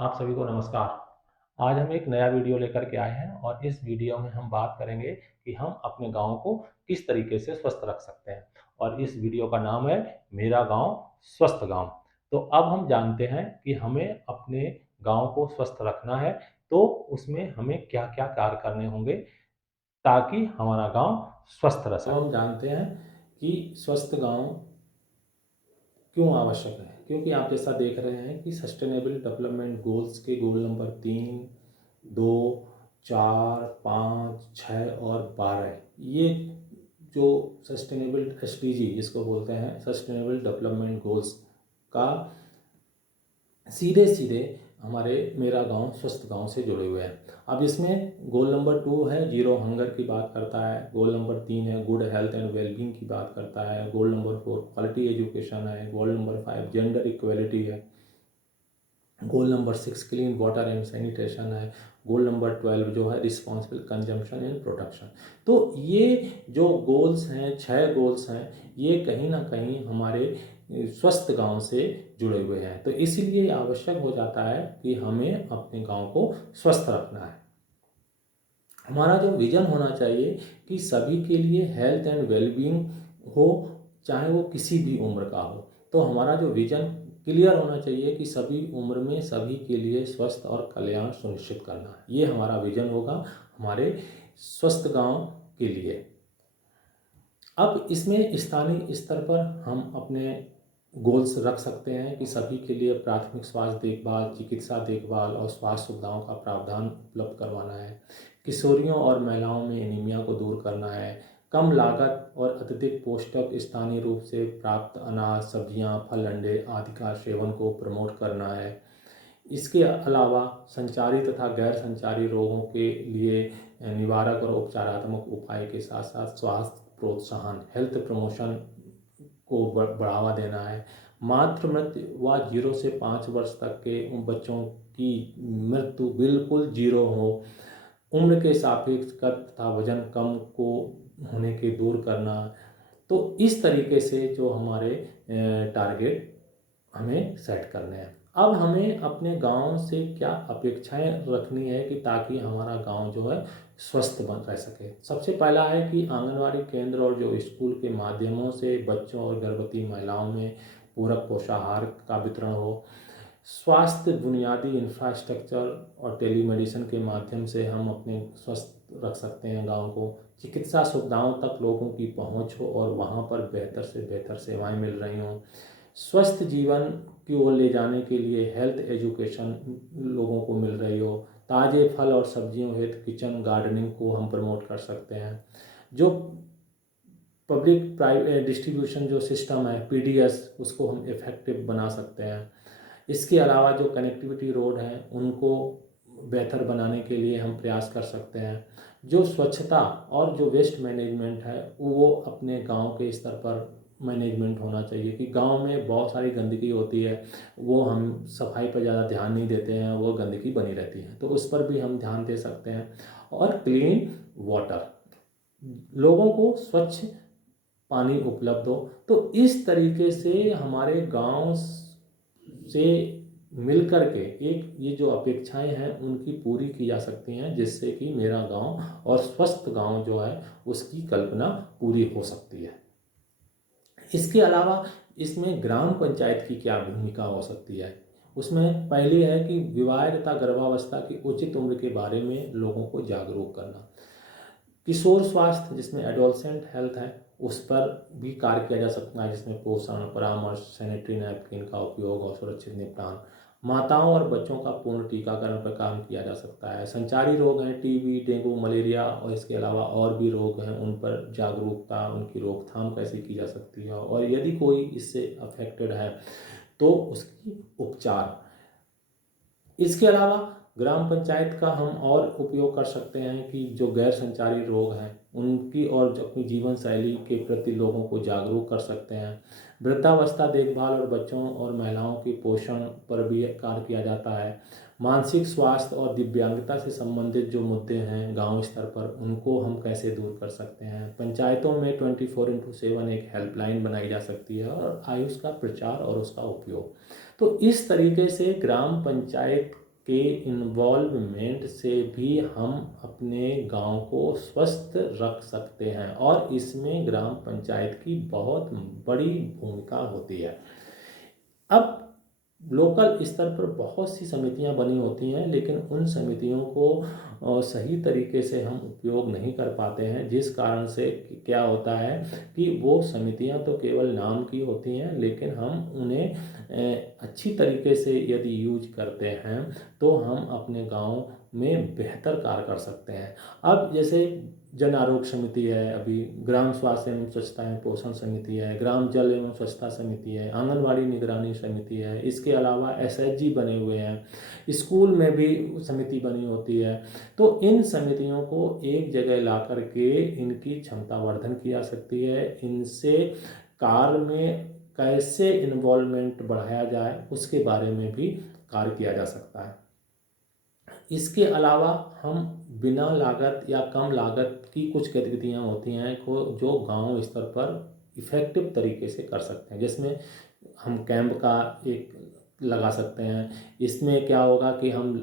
आप सभी को नमस्कार। आज हम एक नया वीडियो लेकर के आए हैं और इस वीडियो में हम बात करेंगे कि हम अपने गांव को किस तरीके से स्वस्थ रख सकते हैं। और इस वीडियो का नाम है मेरा गांव स्वस्थ गांव। तो अब हम जानते हैं कि हमें अपने गांव को स्वस्थ रखना है, तो उसमें हमें क्या क्या कार्य करने होंगे ताकि हमारा गांव स्वस्थ रह सके। तो हम जानते हैं कि स्वस्थ गांव क्यों आवश्यक है, क्योंकि आप जैसा देख रहे हैं कि सस्टेनेबल डेवलपमेंट गोल्स के गोल नंबर 3, 2, 4, 5, 6 और 12, ये जो सस्टेनेबल SDG जिसको बोलते हैं सस्टेनेबल डेवलपमेंट गोल्स का सीधे सीधे हमारे मेरा गांव स्वस्थ गांव से जुड़े हुए हैं। अब इसमें गोल नंबर 2 है जीरो हंगर की बात करता है, गोल नंबर 3 है गुड हेल्थ एंड वेलबींग की बात करता है, गोल नंबर 4 क्वालिटी एजुकेशन है, गोल नंबर 5 जेंडर इक्वलिटी है, goal number 6 clean water and sanitation है, गोल नंबर 12 जो है रिस्पॉन्सिबल कंजम्पशन एंड प्रोडक्शन। तो ये जो गोल्स हैं, 6 गोल्स हैं, ये कहीं ना कहीं हमारे स्वस्थ गांव से जुड़े हुए हैं। तो इसीलिए आवश्यक हो जाता है कि हमें अपने गांव को स्वस्थ रखना है। हमारा जो विजन होना चाहिए कि सभी के लिए हेल्थ एंड वेलबींग हो, चाहे वो किसी भी उम्र का हो। तो हमारा जो विजन क्लियर होना चाहिए कि सभी उम्र में सभी के लिए स्वस्थ और कल्याण सुनिश्चित करना है। ये हमारा विजन होगा हमारे स्वस्थ गांव के लिए। अब इसमें स्थानीय स्तर पर हम अपने गोल्स रख सकते हैं कि सभी के लिए प्राथमिक स्वास्थ्य देखभाल, चिकित्सा देखभाल और स्वास्थ्य सुविधाओं का प्रावधान उपलब्ध करवाना है। किशोरियों और महिलाओं में एनीमिया को दूर करना है। कम लागत और अत्यधिक पौष्टिक स्थानीय रूप से प्राप्त अनाज, सब्जियां, फल, अंडे आदि का सेवन को प्रमोट करना है। इसके अलावा संचारी तथा गैर संचारी रोगों के लिए निवारक और उपचारात्मक उपाय के साथ साथ स्वास्थ्य प्रोत्साहन, हेल्थ प्रमोशन को बढ़ावा देना है। मातृ मृत्यु व 0 से 5 वर्ष तक के उन बच्चों की मृत्यु बिल्कुल 0 हो। उम्र के सापेक्ष कद तथा वजन कम को होने के दूर करना। तो इस तरीके से जो हमारे टारगेट हमें सेट करने हैं। अब हमें अपने गांव से क्या अपेक्षाएं रखनी है कि ताकि हमारा गांव जो है स्वस्थ बन रह सके। सबसे पहला है कि आंगनवाड़ी केंद्र और जो स्कूल के माध्यमों से बच्चों और गर्भवती महिलाओं में पूरक पोषाहार का वितरण हो। स्वास्थ्य बुनियादी इंफ्रास्ट्रक्चर और टेलीमेडिसिन के माध्यम से हम अपने स्वस्थ रख सकते हैं गांव को। चिकित्सा सुविधाओं तक लोगों की पहुंच हो और वहां पर बेहतर से बेहतर सेवाएं मिल रही हों। स्वस्थ जीवन की ओर ले जाने के लिए हेल्थ एजुकेशन लोगों को मिल रही हो। ताज़े फल और सब्जियों हेतु किचन गार्डनिंग को हम प्रमोट कर सकते हैं। जो पब्लिक प्राइवेट डिस्ट्रीब्यूशन जो सिस्टम है PDS, उसको हम इफ़ेक्टिव बना सकते हैं। इसके अलावा जो कनेक्टिविटी रोड हैं उनको बेहतर बनाने के लिए हम प्रयास कर सकते हैं। जो स्वच्छता और जो वेस्ट मैनेजमेंट है वो अपने गांव के स्तर पर मैनेजमेंट होना चाहिए कि गांव में बहुत सारी गंदगी होती है, वो हम सफाई पर ज़्यादा ध्यान नहीं देते हैं, वो गंदगी बनी रहती है, तो उस पर भी हम ध्यान दे सकते हैं। और क्लीन वाटर, लोगों को स्वच्छ पानी उपलब्ध हो। तो इस तरीके से हमारे गांव से मिलकर के एक ये जो अपेक्षाएं हैं उनकी पूरी की जा सकती हैं, जिससे कि मेरा गांव और स्वस्थ गांव जो है उसकी कल्पना पूरी हो सकती है। इसके अलावा इसमें ग्राम पंचायत की क्या भूमिका हो सकती है। उसमें पहली है कि विवाह तथा गर्भावस्था की उचित उम्र के बारे में लोगों को जागरूक करना। किशोर स्वास्थ्य जिसमें एडोलसेंट हेल्थ है उस पर भी कार्य किया जा सकता है, जिसमें पोषण परामर्श, सैनिटरी नैपकिन का उपयोग और सुरक्षित निपटान। माताओं और बच्चों का पूर्ण टीकाकरण पर काम किया जा सकता है। संचारी रोग हैं TB, डेंगू, मलेरिया और इसके अलावा और भी रोग हैं, उन पर जागरूकता, उनकी रोकथाम कैसे की जा सकती है और यदि कोई इससे अफेक्टेड है तो उसकी उपचार। इसके अलावा ग्राम पंचायत का हम और उपयोग कर सकते हैं कि जो गैर संचारी रोग हैं उनकी और अपनी जीवन शैली के प्रति लोगों को जागरूक कर सकते हैं। वृद्धावस्था देखभाल और बच्चों और महिलाओं के पोषण पर भी कार्य किया जाता है। मानसिक स्वास्थ्य और दिव्यांगता से संबंधित जो मुद्दे हैं गांव स्तर पर उनको हम कैसे दूर कर सकते हैं। पंचायतों में 24x7 एक हेल्पलाइन बनाई जा सकती है और आयुष का प्रचार और उसका उपयोग। तो इस तरीके से ग्राम पंचायत के इन्वॉल्वमेंट से भी हम अपने गांव को स्वस्थ रख सकते हैं और इसमें ग्राम पंचायत की बहुत बड़ी भूमिका होती है। अब लोकल स्तर पर बहुत सी समितियां बनी होती हैं, लेकिन उन समितियों को सही तरीके से हम उपयोग नहीं कर पाते हैं, जिस कारण से क्या होता है कि वो समितियां तो केवल नाम की होती हैं, लेकिन हम उन्हें अच्छी तरीके से यदि यूज करते हैं तो हम अपने गांव में बेहतर कार्य कर सकते हैं। अब जैसे जन आरोग्य समिति है, अभी ग्राम स्वास्थ्य एवं स्वच्छता एवं पोषण समिति है, ग्राम जल एवं स्वच्छता समिति है, आंगनवाड़ी निगरानी समिति है, इसके अलावा एसएचजी बने हुए हैं, स्कूल में भी समिति बनी होती है। तो इन समितियों को एक जगह ला करके इनकी क्षमता वर्धन की जा सकती है, इनसे कार्य में कैसे इन्वॉल्वमेंट बढ़ाया जाए उसके बारे में भी कार्य किया जा सकता है। इसके अलावा हम बिना लागत या कम लागत की कुछ गतिविधियां होती हैं जो गांव स्तर पर इफ़ेक्टिव तरीके से कर सकते हैं, जिसमें हम कैंप का एक लगा सकते हैं। इसमें क्या होगा कि हम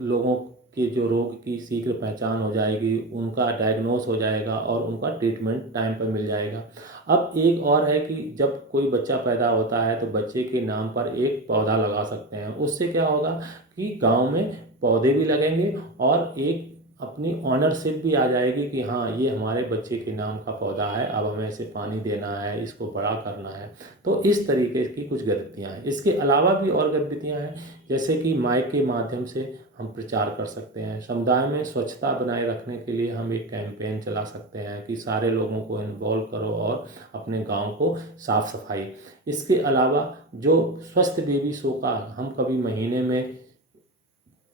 लोगों के जो रोग की शीघ्र पहचान हो जाएगी, उनका डायग्नोस हो जाएगा और उनका ट्रीटमेंट टाइम पर मिल जाएगा। अब एक और है कि जब कोई बच्चा पैदा होता है तो बच्चे के नाम पर एक पौधा लगा सकते हैं। उससे क्या होगा कि गांव में पौधे भी लगेंगे और एक अपनी ऑनरशिप भी आ जाएगी कि हाँ, ये हमारे बच्चे के नाम का पौधा है, अब हमें इसे पानी देना है, इसको बड़ा करना है। तो इस तरीके की कुछ गतिविधियाँ हैं। इसके अलावा भी और गतिविधियाँ हैं, जैसे कि माइक के माध्यम से हम प्रचार कर सकते हैं। समुदाय में स्वच्छता बनाए रखने के लिए हम एक कैंपेन चला सकते हैं कि सारे लोगों को इन्वॉल्व करो और अपने गांव को साफ सफाई। इसके अलावा जो स्वस्थ बेबी शो का हम कभी महीने में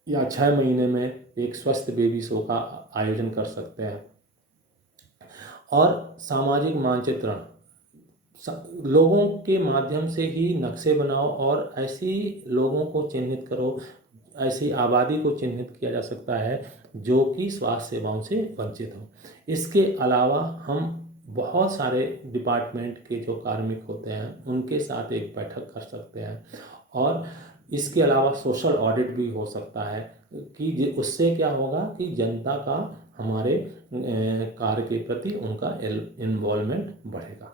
या 6 महीने में एक स्वस्थ बेबी शो का आयोजन कर सकते हैं। और सामाजिक मानचित्रण, लोगों के माध्यम से ही नक्शे बनाओ और ऐसी लोगों को चिन्हित करो, ऐसी आबादी को चिन्हित किया जा सकता है जो कि स्वास्थ्य सेवाओं से वंचित हो। इसके अलावा हम बहुत सारे डिपार्टमेंट के जो कार्मिक होते हैं उनके साथ एक बैठक कर सकते हैं और इसके अलावा सोशल ऑडिट भी हो सकता है कि उससे क्या होगा कि जनता का हमारे कार्य के प्रति उनका इन्वॉल्वमेंट बढ़ेगा।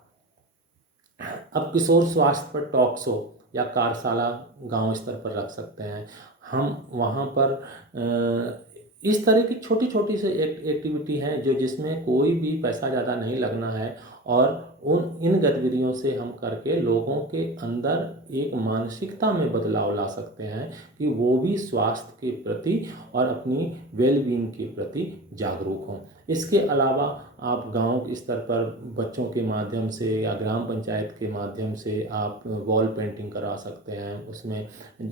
अब किशोर स्वास्थ्य पर टॉक शो या कार्यशाला गांव स्तर पर रख सकते हैं। हम वहाँ पर इस तरह की छोटी छोटी से एक्टिविटी हैं जो जिसमें कोई भी पैसा ज़्यादा नहीं लगना है और इन गतिविधियों से हम करके लोगों के अंदर एक मानसिकता में बदलाव ला सकते हैं कि वो भी स्वास्थ्य के प्रति और अपनी वेलबींग के प्रति जागरूक हों। इसके अलावा आप गांव स्तर पर बच्चों के माध्यम से या ग्राम पंचायत के माध्यम से आप वॉल पेंटिंग करा सकते हैं, उसमें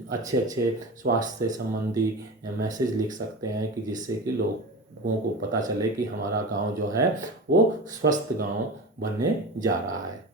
अच्छे अच्छे स्वास्थ्य से संबंधी मैसेज लिख सकते हैं कि जिससे कि लोगों को पता चले कि हमारा गांव जो है वो स्वस्थ गांव बनने जा रहा है।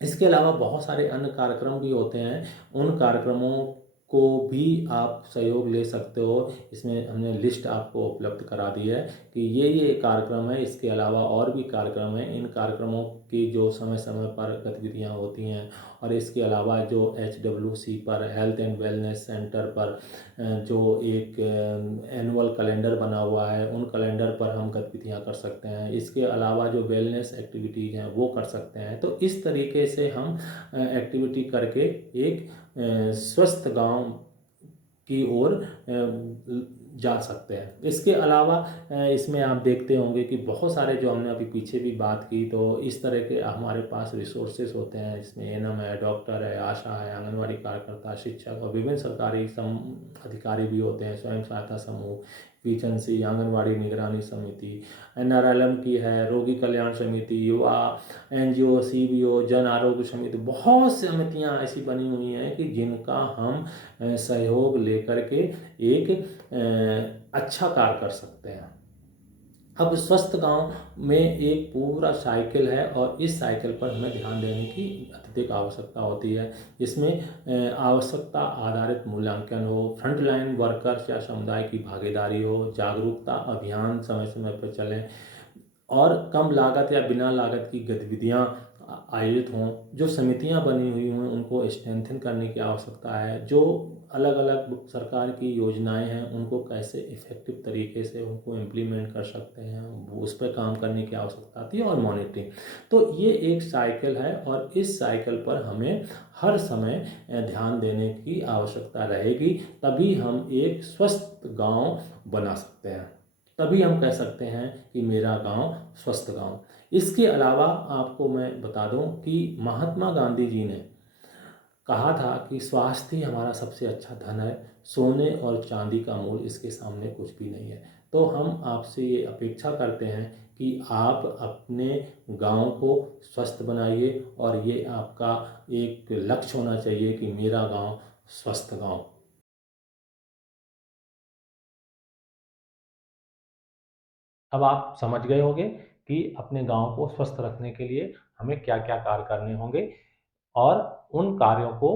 इसके अलावा बहुत सारे अन्य कार्यक्रम भी होते हैं, उन कार्यक्रमों को भी आप सहयोग ले सकते हो। इसमें हमने लिस्ट आपको उपलब्ध करा दी है कि ये कार्यक्रम है। इसके अलावा और भी कार्यक्रम हैं, इन कार्यक्रमों की जो समय समय पर गतिविधियां होती हैं और इसके अलावा जो HWC पर हेल्थ एंड वेलनेस सेंटर पर जो एक एनुअल कैलेंडर बना हुआ है, उन कैलेंडर पर हम गतिविधियां कर सकते हैं। इसके अलावा जो वेलनेस एक्टिविटीज़ हैं वो कर सकते हैं। तो इस तरीके से हम एक्टिविटी करके एक स्वस्थ गांव की ओर जा सकते हैं। इसके अलावा इसमें आप देखते होंगे कि बहुत सारे जो हमने अभी पीछे भी बात की, तो इस तरह के हमारे पास रिसोर्सेज होते हैं। इसमें एएनएम है, डॉक्टर है, आशा है, आंगनवाड़ी कार्यकर्ता, शिक्षक और विभिन्न सरकारी अधिकारी भी होते हैं, स्वयं सहायता समूह, पीएचसी, आंगनवाड़ी निगरानी समिति, NRLM की है, रोगी कल्याण समिति, युवा NGO, CBO, जन आरोग्य समिति, बहुत समितियां ऐसी बनी हुई हैं कि जिनका हम सहयोग लेकर के एक अच्छा कार्य कर सकते हैं। अब स्वस्थ गांव में एक पूरा साइकिल है और इस साइकिल पर हमें ध्यान देने की अत्यधिक आवश्यकता होती है। इसमें आवश्यकता आधारित मूल्यांकन हो, फ्रंटलाइन वर्कर्स या समुदाय की भागीदारी हो, जागरूकता अभियान समय समय पर चलें और कम लागत या बिना लागत की गतिविधियां आयोजित हों। जो समितियां बनी हुई हों उनको स्ट्रेंथन करने की आवश्यकता है। जो अलग-अलग सरकार की योजनाएं हैं उनको कैसे इफ़ेक्टिव तरीके से उनको इम्प्लीमेंट कर सकते हैं, वो उस पर काम करने की आवश्यकता आती है, और मॉनिटरिंग। तो ये एक साइकिल है और इस साइकिल पर हमें हर समय ध्यान देने की आवश्यकता रहेगी, तभी हम एक स्वस्थ गाँव बना सकते हैं। तभी हम कह सकते हैं कि मेरा गाँव स्वस्थ गाँव। इसके अलावा आपको मैं बता दूं कि महात्मा गांधी जी ने कहा था कि स्वास्थ्य ही हमारा सबसे अच्छा धन है, सोने और चांदी का मूल इसके सामने कुछ भी नहीं है। तो हम आपसे ये अपेक्षा करते हैं कि आप अपने गांव को स्वस्थ बनाइए, और ये आपका एक लक्ष्य होना चाहिए कि मेरा गांव स्वस्थ गांव। अब आप समझ गए होंगे कि अपने गांव को स्वस्थ रखने के लिए हमें क्या-क्या कार्य करने होंगे, और उन कार्यों को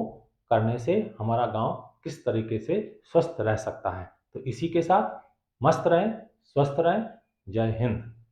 करने से हमारा गांव किस तरीके से स्वस्थ रह सकता है। तो इसी के साथ मस्त रहें, स्वस्थ रहें। जय हिंद।